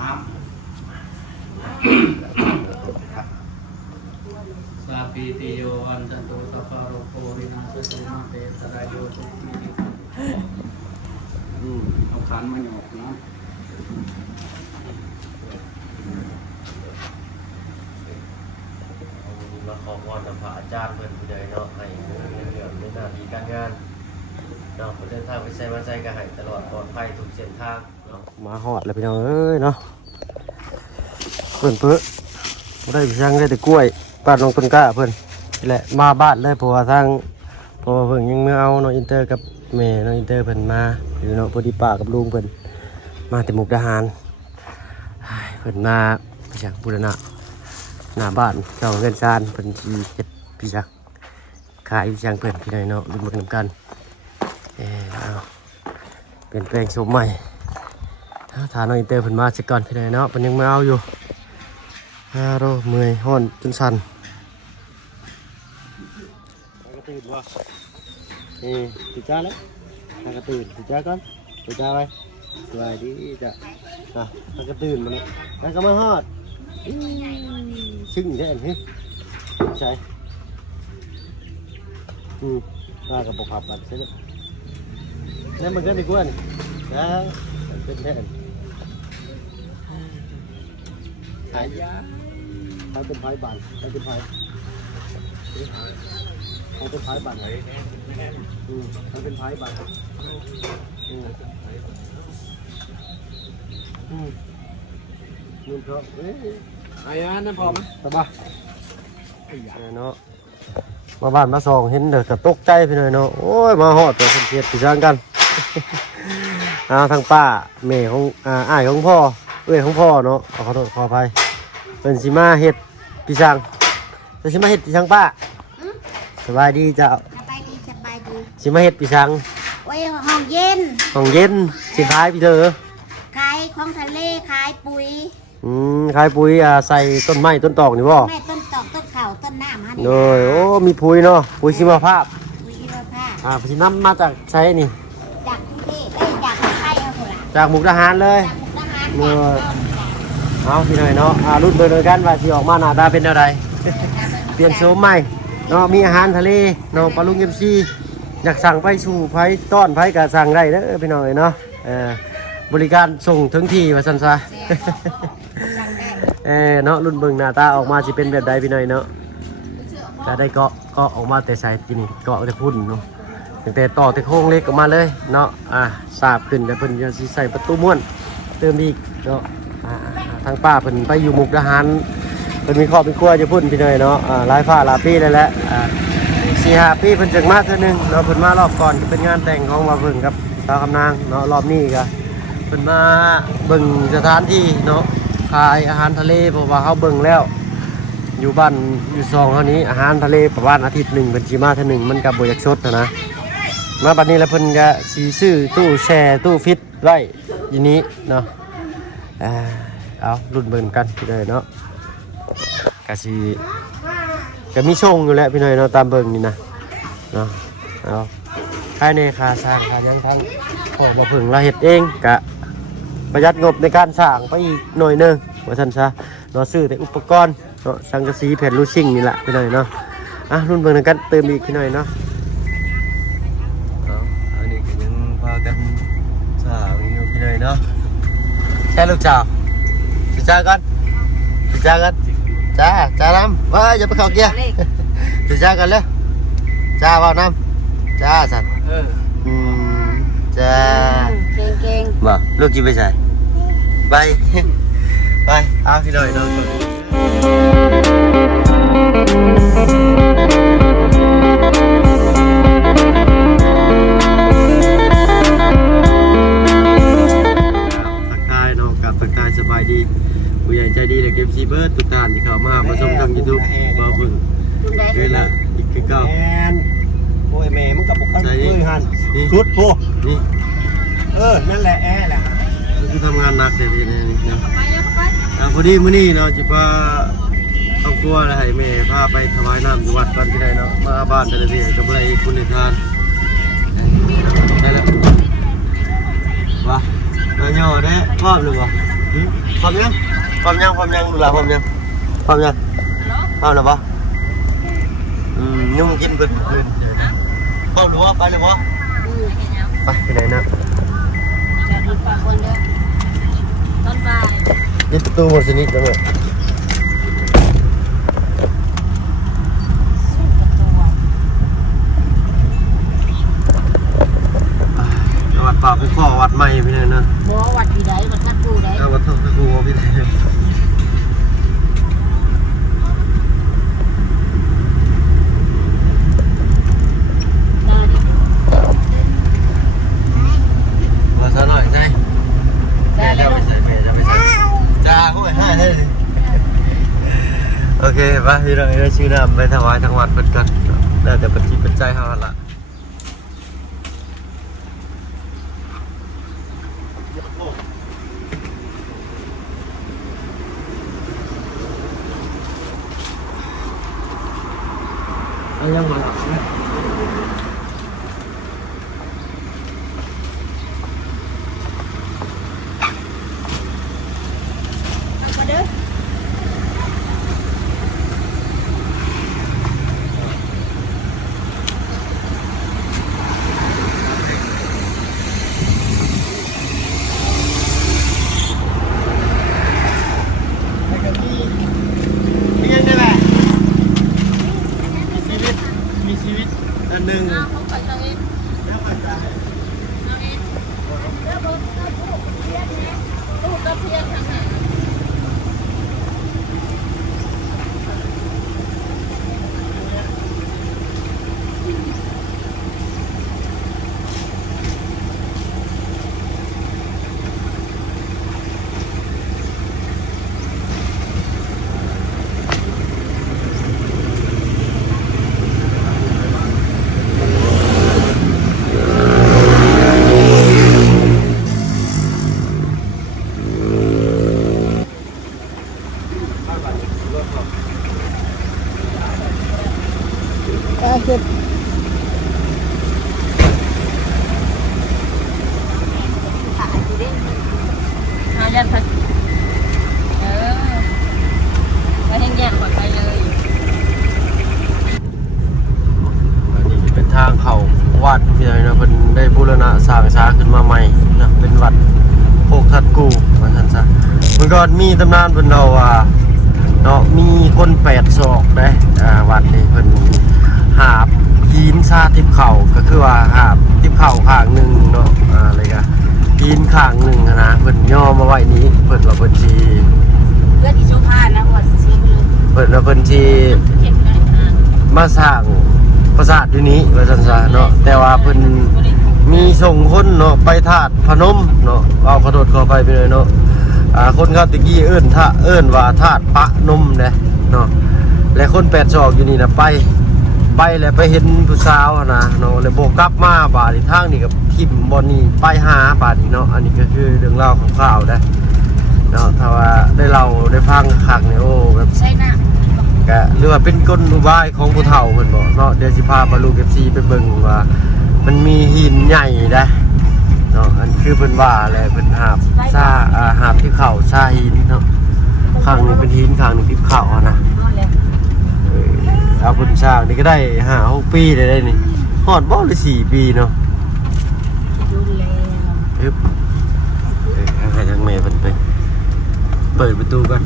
น้ำสาปีติโยอันจันโตสัพพะโรโควินาศตุมาเตสรายโยสุขีเอาขันมาหยอกนะมาขอพรจากพระอาจารย์เพิ่นผู้ใดเนาะให้เรื่องในหน้าที่การงานเนาะเดินทางไปใช้มาใช้ก็ให้ตลอดปลอดภัยทุกเส้นทางเนาะมาฮอดแล้วพี่น้องเอ้ยเนาะเพิ่นบ่ได้ไปสั่งได้แต่กล้วยบ้านน้องต้นกล้าเพิ่นนี่แหละมาบ้านเลยเพราะว่าทางเพราะว่าเพิ่นยังไม่เอาน้องอินเตอร์กับแม่น้องอินเตอร์เพิ่นมาอยู่เนาะพอดีป้ากับลุงเพิ่นมาแต่มุกดาหารเพิ่นมาไปสั่งบูรณะหน้าบ้านเจ้าเงินซานเพิ่นสิเฮ็ดพี่จักขายพี่จังเพิ่นพี่น้อยเนาะรุ่นเบิ่งนำกันเอาเปลี่ยนแปลงโฉมใหม่ถ้าน้องอินเตอร์เพิ่นมาสักก่อนพี่น้อยเนาะเพิ่นยังไม่เอาอยู่โรเมื่อยฮ้อนจนสั่นตื่นวะตื่นจ้าแล้วก็ตื่นจ้าก่อนตื่นจ้าไปสบายดีจ้ะแล้วก็ตื่นมาแล้วก็มาฮอดซึ้งแท้นี่ใช่ว่ากับปกขับบัตรใช่ไหมนั่นมันก็ดีกว่านี่นะเป็นแท้หายาใครเป็นไผ่บันใครเป็นไผ่ใครเป็นไผ่บันไหนใครเป็นไผ่บันนุ่มครับไอ้ยันนั่นพอไหมสบายเนาะมาบ้านมาส่องเห็นเด็กก็ตกใจไปหน่อยเนาะโอ้ยมาหอดตัวคนเสียดพี่ช้างกันทางป้าแม่ของอ้ายของพ่อของพ่อเนาะขอโทษขออภัยเป็นสิมาเห็ดพี่ช้างเป็นสิมาเห็ดพี่ช้างป้าสบายดีจ้ะสบายดีสิมาเห็ดพี่ช้างไว้ห้องเย็นสิขายพี่เธอขายของทะเลขายปุ๋ยขายปุ๋ยใส่ต้นไม้ต้นตอกนี่บ่แม่ต้นตอกต้นเข่าต้นน้ำฮะนี่เลยโอ้มีปุ๋ยเนาะปุ๋ยชีวภาพปุ๋ยชีวภาพพี่น้ำมาจากใช้นี่จากกรุงเทพจากไทยเอาคนละจากมุกดาหารเลยเอาพี่หน่อยเนาะรุ่นเบอร์เดียวกันว่าสิออกมาหน้าตาเป็นอะไรเปลี่ยนโฉมใหม่เนาะมีอาหารทะเลเนาะปลาลุงเอ็มซีอยากสั่งไปสู่ไผ่ต้อนไผ่ก็สั่งได้เด้อพี่หน่อยเนาะบริการส่งถึงที่ว่าซั่นซะเนาะรุ่นเบิ่งหน้าตาออกมาสิเป็นแบบใดพี่หน่อยเนาะจะได้เกาะออกมาแต่ใส่กินเกาะแต่พุ่นเนาะตั้งแต่ต่อแต่โค้งเล็กออกมาเลยเนาะสาบขึ้นแต่เพิ่นจะสิใส่ประตูม้วนเติมอีกเนาะทางป้าเพิ่นไปอยู่มุกดาหารเพิ่นมีครอบมีครัวจะพุ่นพี่หน่อยเนาะหลายหลายปีแล้วแหละ4-5 ปีเพิ่นจึงมาเทื่อนึงเนาะเพิ่นมารอบก่อนเป็นงานแต่งของว่าเพิ่นกับสาวคำนางเนาะรอบนี้ก็เพิ่นมาเบิ่งสถานที่เนาะขายอาหารทะเลเพราะว่าเขาเบิ่งแล้วอยู่บ้านอยู่ซองเท่านี้อาหารทะเลประมาณอาทิตย์หนึ่งเป็นชีมาเท่านึงมันกับบ่อยากสดนะมาบัดนี้แล้วเพิ่นก็สิซื้อตู้แช่ตู้ฟิตไว้อยู่นี้เนาะเอารุ่นเบิ่งกันพี่น้อยเนาะก็มีช่งอยู่แล้วพี่น้อยเนาะตามเบิ่งนี่นะเนาะเอาภายในค่าสร้างค่ายังทั้งพอมาเพิ่งเราเฮ็ดเองกะประหยัดงบในการสร้างไปอีกหน่อยนึงว่าซั่นซะเนาะซื้อแต่อุปกรณ์เนาะสังกะสีแผ่นลูซิ่งนี่แหละพี่น้อยเนาะรุ่นเบิ่งกันเติมอีกพี่น้อยเนาะอันนี้ก็ยังพากันสาวอยู่พี่น้อยเนาะใช่ลูกสาวจ้ากันจ้าน้ำว่าอย่าไปเข้าเกียร์จ้ากันเลยจ้าว่าน้ำจ้าสัตว์จ้าเก่งบ่ลูกกินไปใส่ไปเอาพี่หน่อยน้องทักทายน้องกับทักทายสบายดีผู้ใหญ่ใจดีเลยเก็บซีเบิร์ดทุกท่านที่เข้ามาชมทางยูทูบมาเบิ่งคือละอีกคือเก่าโอ้ยแม่มึงกับบุกตั้งมือหันชุดโบนี่นั่นแหละแหละคือทำงานหนักเลยพี่นี่พอดีมื้อนี้เนาะจะพาเอาครัวอะไรให้แม่พาไปถวายน้ำอยู่วัดก่อนที่ใดเนาะมาบ้านแต่ละทีกับอะไรคุณในทานได้แล้ววะมาย่อได้พร้อมหรือเปล่า พร้อมยังดูละพร้อมยังพร้อมแล้วปะยุ่งกินเปิดเข้าหรือว่าไปเลยวะไปไหนนะ จะดูปลาคนเด้อต้นบ่าย ยึดประตูหมดสนิทแล้วเนี่ยวัดป่าภูข้อวัดใหม่พี่เลยนะ บ่วัดที่ใดวัดทัดกูใด วัดทองตะกูพี่เลยมาซะหน่อยใช่จะไปใส่จ้าก็ไปให้ได้เลยโอเคป่ะพี่เราได้ชื่อน้ำไปถวายทางวัดเป็นกันน่าจะเป็นที่เป็นใจเขาละยังมาหลับนะมีชีวิตอันหนึ่งหายันพัดไปแห้งแยกปลอดภัยเลย อันนี้เป็นทางเข้าวัดพี่นะเป็นได้บูรณะสร้างสาขึ้นมาใหม่นะเป็นวัดโคกทัดกูมาทันซะมันก็มีตำนานเป็นเราว่าเนาะมีคน8 ศอกได้วัดนี้เพิ่นหาบหินซาทิพเข่าก็คือว่าหาบทิพเข่าข้างหนึ่งเนาะอะไรกันหินข้างหนึ่งนะเพิ่นย่อมาไว้นี้เพิ่นว่าเพิ่นสิ เพื่อนที่โชพานะวัดซีไปเลย เพิ่นว่าเพิ่นสิมาสร้างปราสาทอยู่นี้ว่าซั่นซะเนาะแต่ว่าเพิ่นมีส่งคนเนาะไปธาตุพนมเนาะเอาขอโทษขออภัยไปเลยเนาะคนเขาตะกี้เอิ้นว่าธาตุปะนมเด้เนาะและคน8 ศอกอยู่นี่น่ะไปแล้วไปเห็นผู้สาวนะเนาะเลยโบกกลับมาบาดนี้ทางนี่กับทิมบอลนี่ไปหาบาดนี้เนาะอันนี้ก็คือเรื่องเล่าของข่าวได้เนาะถ้าว่าได้เราได้ฟังคักเนี่ยโอ้แบบ ใช่นะ ก็หรือว่าเป็นกลอุบายของผู้เฒ่าเพิ่นบ่เนาะเดี๋ยวสิพาบรรลุ FC ไปเบิ่งว่ามันมีหินใหญ่ได้เนาะอันคือเพิ่นว่าแหละเพิ่นหาบหาบที่เข่าซาหินเนาะข้างนึงเป็นหินข้างนึงที่เข่าอะนะเอาเพิ่นสร้างนี่ก็ได้5-6 ปีได้นี่ฮอดบ่หรือ4 ปีเนาะ ดูแล อึ๊บให้ทางแม่เพิ่นไปเปิดประตูก่อน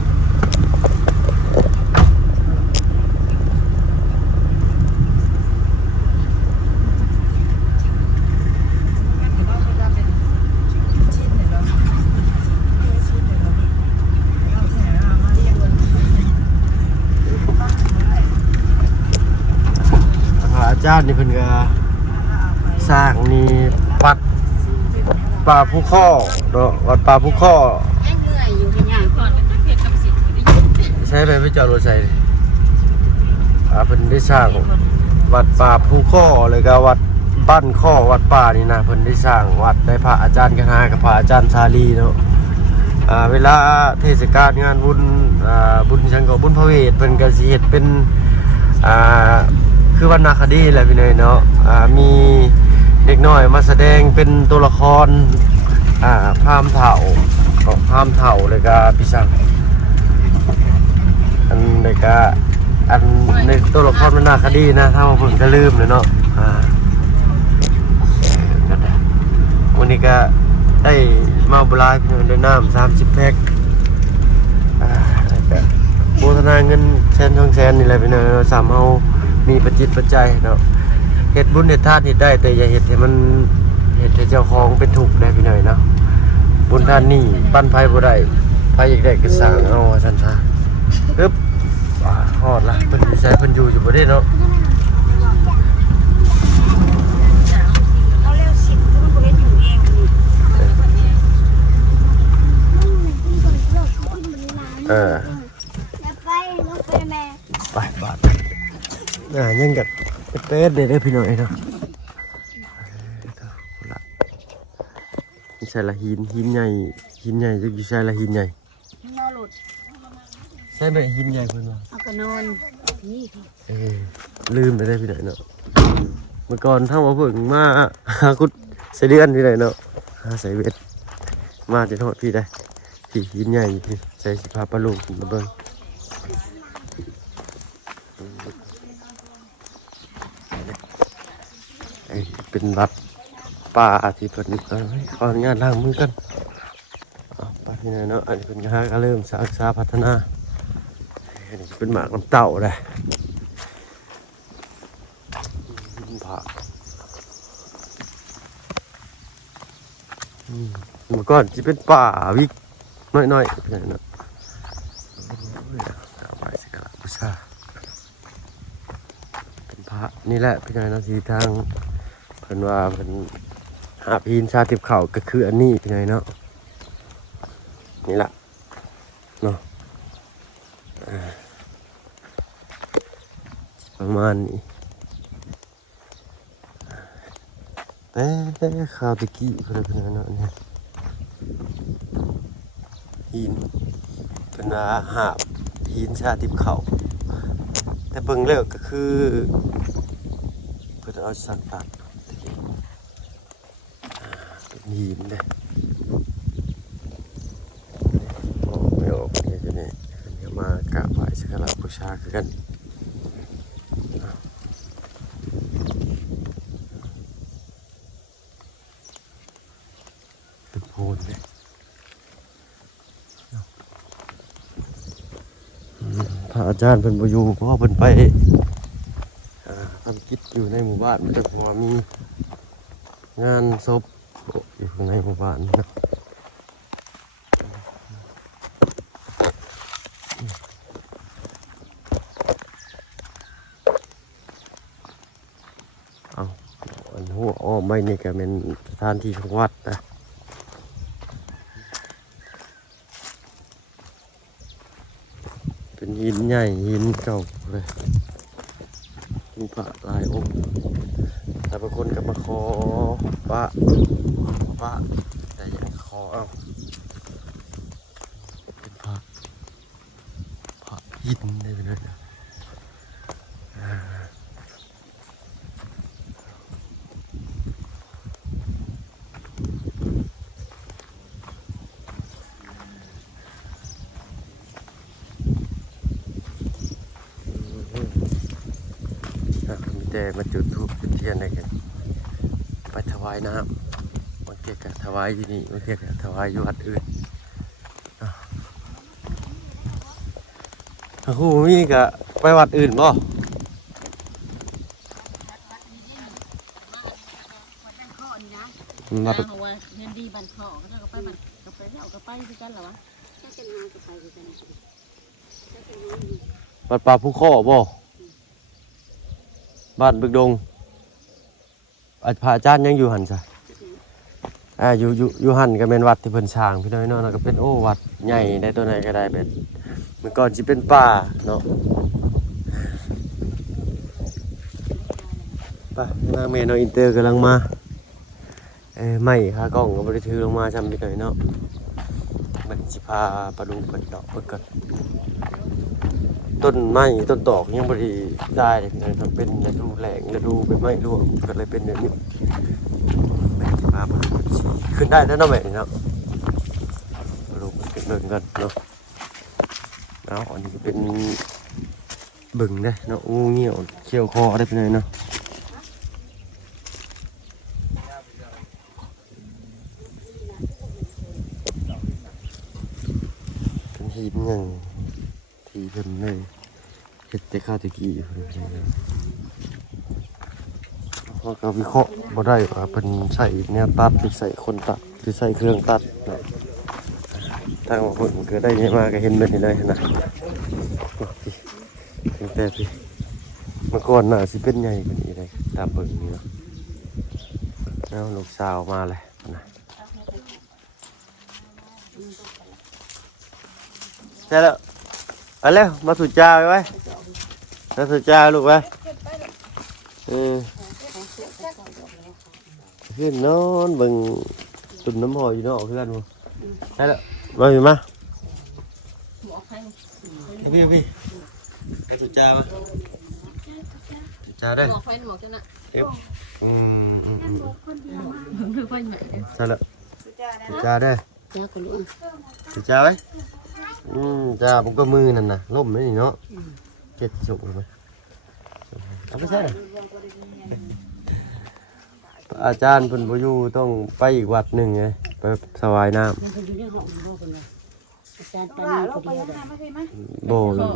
อาจารย์นี่เพิ่นก็สร้างนี่วัดป่าภูข้อเนาะวัดป่าภูข้อ ยังเหนื่อยอยู่ที่ยังก่อน ใช้ไปไม่จอดรถใส่เพิ่นได้สร้างวัดป่าภูข้อเลยก็วัดบ้านข้อวัดป่านี่นะเพิ่นได้สร้างวัดได้พระอาจารย์คณะกับพระอาจารย์ชาลีเนาะเวลาเทศกาลงานบุญบุญชังก็บุญพระเวทเพิ่นก็สิเฮ็ดเป็นคือวรรณคดีแหละพี่น้อยเนาะมีเด็กน้อยมาแสดงเป็นตัวละครพราหมณ์เฒ่า ของห้ามเถ่าเลยก็พี่ช่างอันนี้ก็อันในตัวละครมันน่าคดีนะถ้าว่าผมก็ลืมเลยเนาะวันนี้ก็ได้มาบุรายด้วยน้ำ30 แพ็คโฆษณาเงิน100,000-200,000นี่แหละพี่น้องสามเฮามีปัจจิตปัจจัยเนาะเฮ็ดบุญเฮ็ดทานเฮ็ดได้แต่อย่าเฮ็ดให้มันเฮ็ดให้เจ้าของเป็นทุกข์ได้พี่น้อยเนาะบุญทานนี่ปั้นไผบ่ได้ไผอยากได้ก็สร้างเอาซั่นซะปึ๊บฮอดละเพิ่นสิใช้เพิ่นอยู่บ่ได้เนาะ เอาเร็วสิมันบ่เฮ็ดอยู่เองนี่แล้วไปลงไปแม่ ไปบาดยังกับเป็ดเด้อพี่น้อยเนาะใช่ละหินใหญ่จะอยู่ใช่ละหินใหญ่ นอนหลุด ใช่ไหมหินใหญ่เพิ่นว่า เอาก็นอนนี่ค่ะ ลืมไปได้พี่น้อยเนาะเมื่อก่อนถ้าว่าเพิ่งมาหากุดใส่เดือนพี่น้อยเนาะหาใส่เบ็ดมาจะโทษพี่ได้พี่หินใหญ่พี่ใส่สิพาปลาลูกมาเบิ่งเป็นวัดป่าที่เพิ่นขออนุญาตล้างมือกันป่าที่ไหนเนาะอันนี้เป็นฮะก็เริ่มศึกษาพัฒนาอันนี้เป็นหมากน้ำเต่าเลยผ่าเมื่อก่อนจะเป็นป่าวิกน้อยๆพี่น้อยเนาะกราบไหว้สักการะบูชาเป็นพระนี่แหละพี่น้อยเนาะที่ทางเพิ่นว่าเพิ่นหาพีนชาติบเข่าก็คืออันนี้เป็นไงเนาะนี่แหละเนาะประมาณนี้แต่ข่าวตะกี้เพิ่นเนาะเนี่ยหินเป็นว่าหาพีนชาติบเข่าแต่เบิ่งแล้วก็คือเพิ่นเอาสันตัดหินเลยโอ้ไม่ออกเนี่ยจะเนี่ยเดี๋ยวมากราบไหว้สักการะบูชาคือกันเป็นโพนเลยพระอาจารย์เป็นประยูเพราะเป็นไปทำกิจอยู่ในหมู่บ้านมันจะพอมีงานศพอยู่ข้างในหมู่บ้านนะเอาอันหัวอ้อมไม่นี่ก็เป็นสถานที่ของวัดนะเป็นหินใหญ่หินเก่าเลยมีพระหลายองค์แต่บางคนก็มาขอพระแต่ยังขอเอาเป็นพระหินได้ไปเลยนะมีแต่มาจุดธูปจุดเทียนอะไรกันไปถวายน้ำบางเทีก็ถวายที่นี่บางเทีก็ถวายอยู่วัดอื่นครูมีก็ไปวัดอื่นบ่ มา มา เป็นหัวเงินดีบันคอก็ไปบันก็ไปแล้วก็ไปด้วยกันเหรอวะถ้าเป็นงานก็ไปด้วยกัน วัดป่าภูข้อบ่บ้านบึกดงพระอาจารย์ยังอยู่หันซะอยู่หันก็เป็นวัดที่เพิ่นสร้างพี่น้อยเนาะแล้วก็เป็นวัดใหญ่ได้ตัวไหนก็ได้เป็นเมื่อก่อนสิเป็นป่าเนาะไปนางเมนอินเตอร์กำลังมาไม่ค่ะกล้องก็บริถือลงมาจำไปหน่อยเนาะมันสิพาปลาดุกไปดอกเพิ่นก่อนต้นไม้ต้นตอกยังบริได้เลยพี่น้องเป็นฤดูแล้งฤดูใบไม้ร่วงก็เลยเป็นอย่างนี้แม่สิพาปลาดุกขึ้นได้แล้วเนาะแม่เนาะ เบิ่งกันเนาะเอาอันนี้ก็เป็นบึงนะเนาะงูเงี้ยวเขี้ยวคอได้ไปเลยเนาะเป็นหินอย่างที่เพิ่นเลยเฮ็ดแต่ข้าวตะกี้เพิ่นเลยเพราะก็วิเคราะห์บ่ได้ว่าเพิ่นใส่แนวตัดหรือใส่คนตัดหรือใส่เครื่องตัดเนาะทางบางคนก็ได้เนี่ยมาก็เห็นแบบนี้เลยนะแต่พี่เมื่อก่อนน่ะสิเป็นใหญ่กว่านี้เลยตามเบิ่งนี่เนาะแล้วลูกสาวมาเลยนะใช่แล้วไปแล้วมาสุดจ้าไว้มาสุดจ้าลูกไว้ขึ้นนอนเบิ่งตุ่นน้ำหอยอยู่เนาะเพื่อนมั้งใช่แล้วมาอยู่มาพี่ไอ้สุดจ้ามาจ้าได้ หมอกไฟหมอกจังน่ะ คือไฟใหญ่ ใช่แล้วจ้าได้ จ้าคนรู้ จ้าไว้จ้าผมก็มือนั่นน่ะล่มไม่นี่เนาะเจ็ดจุกเลยไหมเอาไปใช่เลยอาจารย์เพิ่นบ่อยู่ต้องไปอีกวัดหนึ่งไงไปสวายน้ำโบอยู่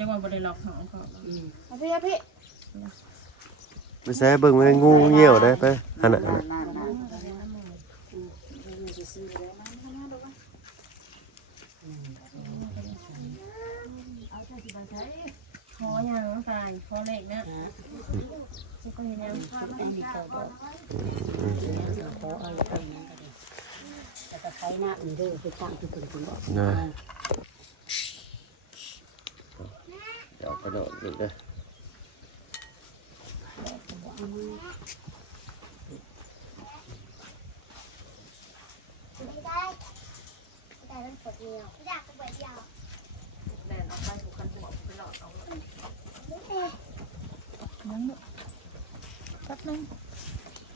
จังหวัดบริล็อกของเขาพี่ ไปแซ่เบิ่งมันงูเหี่ยวได้ไปหันน่ะคอยังตายคอเล็กนะก็ยังภาพเป็นดีเก่าดอกคออะไรไปนั่นก็ดีแต่ก็ใช้หน้าอื่นด้วยไปตั้งที่คุณบอกนะเดี๋ยวกระโดดอีกเลยแป๊บนึง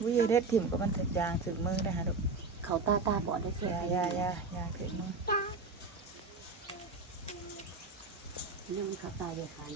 วิเด็ดถิ่มกับมันถึงยางถึงมือได้ฮะลูก เขาตาบอดได้เสีย ยาถึงมือ นี่มันเขาตาเดียวกัน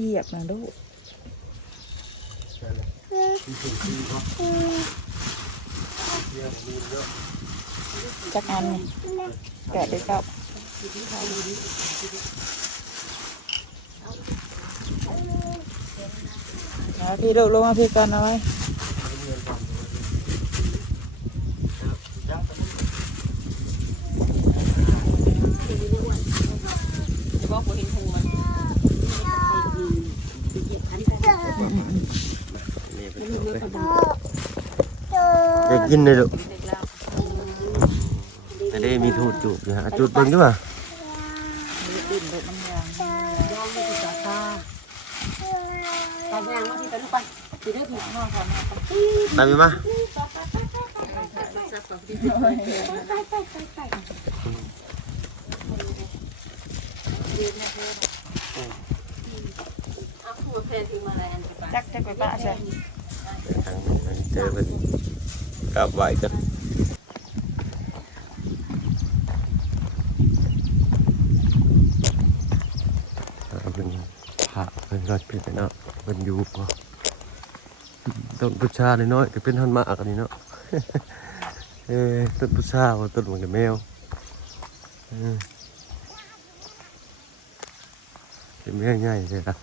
เหยียบนะลูกจักอันนี่แกะได้ครับพี่ลูกลงมาพี่กันเอาไว้จะบอกว่าเห็นพุงมันจะกินเลยลูกแต่ได้มีทูดจูบอยู่ฮะจูบเบิ่งด้วยป่ะ ตาแดงว่าที่เป็นลูกไปที่ได้ถูกนอกของ ตามมาจักไปป้าใช่ เจอเป็นกลับไหวกันเป็นผ่าเป็นรถผิดเนาะเป็นยูบต้นพุชาน้อยๆก็เป็นท่อนมากอันนี้เนาะต้นพุชาต้นหลวงกับแมว เป็นเรื่องง่ายเลยครับ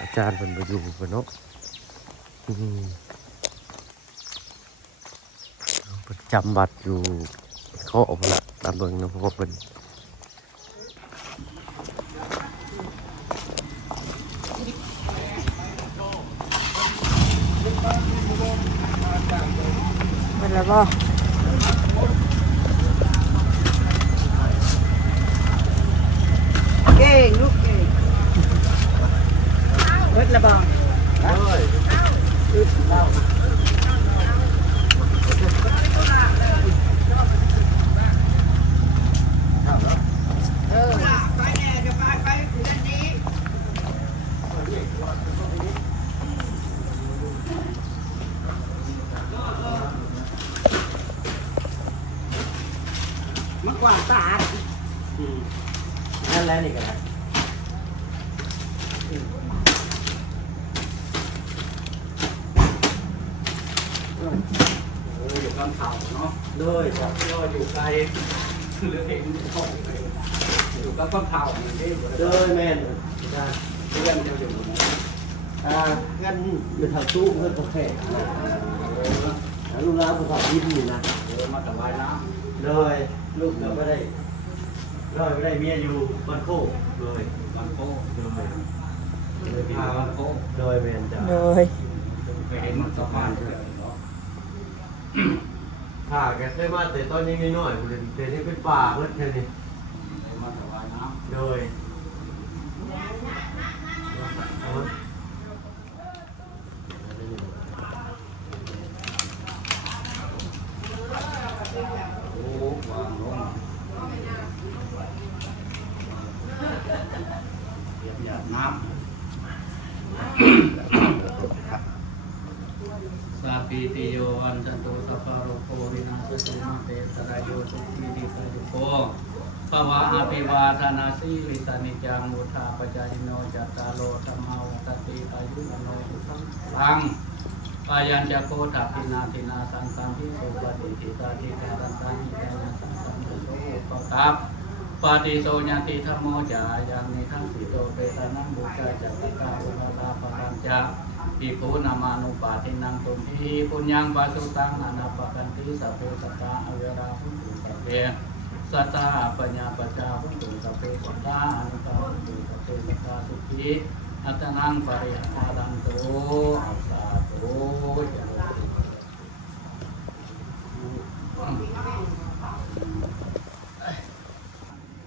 อาจารย์เป็นไปอยู่บนนกประจำบัตรอยู่เขาออกมาละตามเบิ่งนะเพราะว่าเป็นมันแล้วบ่เก่งลูกเก่งเบิดแล้วบ่มันกว่าสะอาด นั่นแหละนี่กันนะ อยู่กำเผาเนาะ ด้วยครับ ก็อยู่ไกลหรือเห็นของอยู่กับกำเผาอย่างนี้ ด้วยแม่นอาจารย์ เรื่องจะอยู่ งั้นเป็นทางตู้เพื่อนกาแฟลูกหลานภาษายิ้มนี่นะ มาแต่ว่ายน้ เลยลูกเราไม่ได้ไม่ได้เมียอยู่บ้านโคกเลย ำบางโก้ เลยพา บางโก้ เลยแมนจ้ะ โดย ไปเห็นมันสะพานเลยเนาะ พาแกเคยมาแต่ตอนยังน้อยๆเลยแต่นี่เป็นป่าเพื่อนแค่นี้ มาแต่ว่ายน้ เลยำโอ้วางลงเหยียบหยาดน้ำสาปีติโยอันจันโตสัพพะโรโควินาศตุมาเตสรายโยสุขีติกายุโกภวะอภิวาทนาสีลิสานิจังมุทาปจายโนจัตตาโลธรรมาวัตติอายุโนสุขังลังปายัญจโกทัพพินาทินาสังสันติโสปฏิทิตาทิการันตานิจานาสังสันติโสปตัปปฏิโสญาติธรรมโมจายังนิทังสิโตเปตานังบุจาจัตตาอุปาทาปรัญจาภิกขุนามานุปาทินังตุมหิปุญญังปัสสุตังอนาปกันติสัพเพสัตตาอเวราหุตุสัพเพสัตตาปัญญาปัจจาหุตุสัพเพสัตตาอนุตาหุตุสัพเพสัตตาสุขีอัตนังปริหารันโตอัสสาโตจัง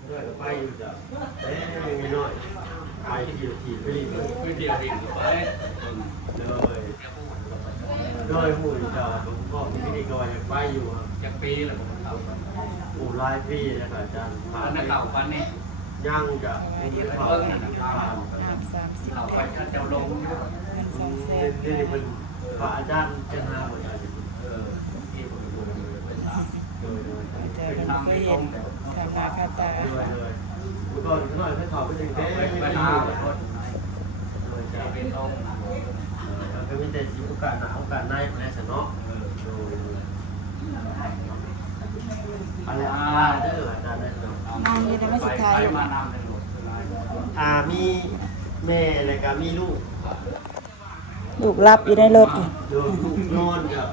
ด้วยไปอยู่จ้ะแต่ยังน้อยไปขี่ไปรีบเลย วิธีดิ่งไป เลยหูจ้ะผมก็ไม่ได้ก็ยังไปอยู่ครับ จะปีแล้วผมเอา อู่หลายปีนะครับอาจารย์ ผ่านนักเก่าปันนี่ ย่างจะ ไปเบิ่งนั่นนะครับ 30 เอาไปท่านเจ้าลง นี่เป็นพระอาจารย์จะหาหมดเลย ที่ผมดูไปตาม แต่ เป็น มัน ทาง ก็ ไม่ตร เย็ ง น แต่ ทำมาคาตา เลยก่อนหน่อยให้ถอดไปถึงแค่ ไปหาคน จะเป็นตรง ก็มีแต่โอกาสหนาโอกาสในในสนออะไรได้เลยอาจารย์ได้เลย ไปมานำในหลวง มีแม่แล้วก็มีลูก ลูกรับอยู่ในรถอยู่ ลูกนอนกับ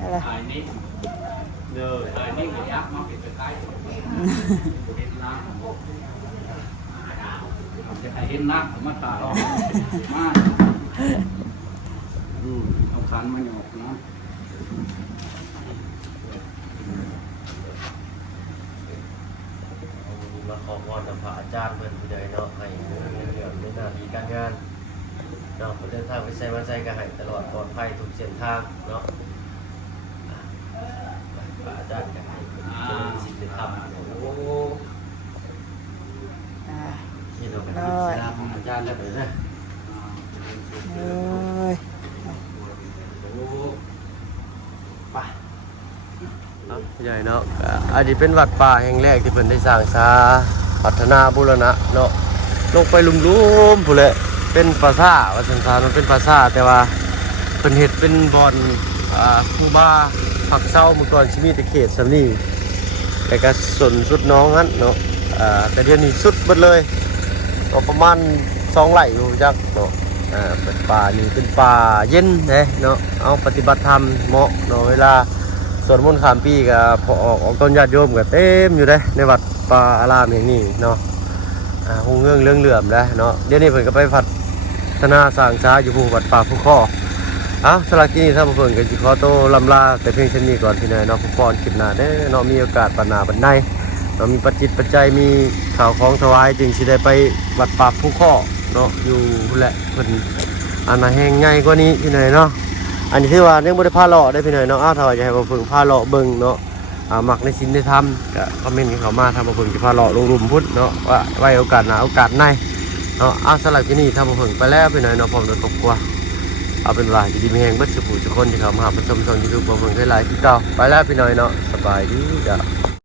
อะไร ถ่ายนี้ เดิน ถ่ายนี้กับยักษ์มาปิดใกล้เห็นน้ำจะเห็นน้ำผมมาตาออกมาเอาขันมาหยอกนะ มาขอพรกับพระอาจารย์เพื่อนผู้ใดเนาะให้เรื่องในหน้าที่การงานเนาะเดินทางไปใช้มาใช้ก็ให้ตลอดปลอดภัยทุกเส้นทางเนาะพระอาจารย์ก็ให้สิ่งที่ทำ โอ้ อ่า ที่เราเป็นอาจารย์แล้วเลยนะ โอ้ย ไปใหญ่เนาะอันนี้เป็นวัดป่าแห่งแรกที่เพิ่นได้สร้างสาพัฒนาบูรณะเนาะลงไปลุ่มๆพุ่นแหละเป็นปราสาทว่าซั่นๆมันเป็นปราสาทแต่ว่าเพิ่นเฮ็ดเป็นบ่อน ครูบาผักเศร้าเมื่อก่อนชิมีแต่เขตสำนีแต่ก็ส่วนสุดน้องนั้นเนาะแต่เดี๋ยวนี้สุดหมดเลยก็ประมาณ2 ไร่อยู่จักเนาะเป็นป่านี่เป็นป่าเย็นเนาะเอาปฏิบัติธรรมเหมาะเนาะเวลาสวดมนต์3 ปีก็พอออกต้นญาติโยมก็เต็มอยู่ในวัดป่าอารามอย่างนี้เนาะหงเรื่องเหลื่อมแล้วเนาะเดี๋ยวนี้เพิ่นก็ไปพัฒนาสร้างช้าอยู่ผู้วัดป่าผู้ข้อสลากินถ้าเพิ่นก็สิขอโตลำลาแต่เพียงเช่นนี้ก่อนพี่น้อยเนาะผู้พรคลิปหน้าเด้อเนาะมีโอกาสปัญหาบันไดเนาะมีปัจจิตปัจจัยมีข่าวของถวายจึงสิได้ไปวัดป่าผู้ข้อเนาะอยู่แหละเพิ่นอันน่ะแห่งใหญ่กว่านี้พี่น้อยเนาะอันนี้คือว่ายังบ่ได้พาเลาะได้พี่น้อยเนาะถ้าว่าจะให้บ่เพิ่งพาเลาะเบิ่งเนาะมักในศีลในธรรมก็คอมเมนต์กันเข้ามาถ้าบ่เพิ่งสิพาเลาะลงรุมพุทธเนาะว่าไว้โอกาสหน้าโอกาสในเนาะสำหรับที่นี่ถ้าบ่เพิ่งไปแล้วพี่น้อยเนาะพร้อมด้วยครอบครัวเอาเป็นว่าอยู่ดีมีแห่งเบิดสุขทุกคนที่เข้ามาหาผู้ชมช่อง YouTube บ่เพิ่งได้หลายคือเก่าไปแล้วพี่น้อยเนาะสบายดีจ้ะ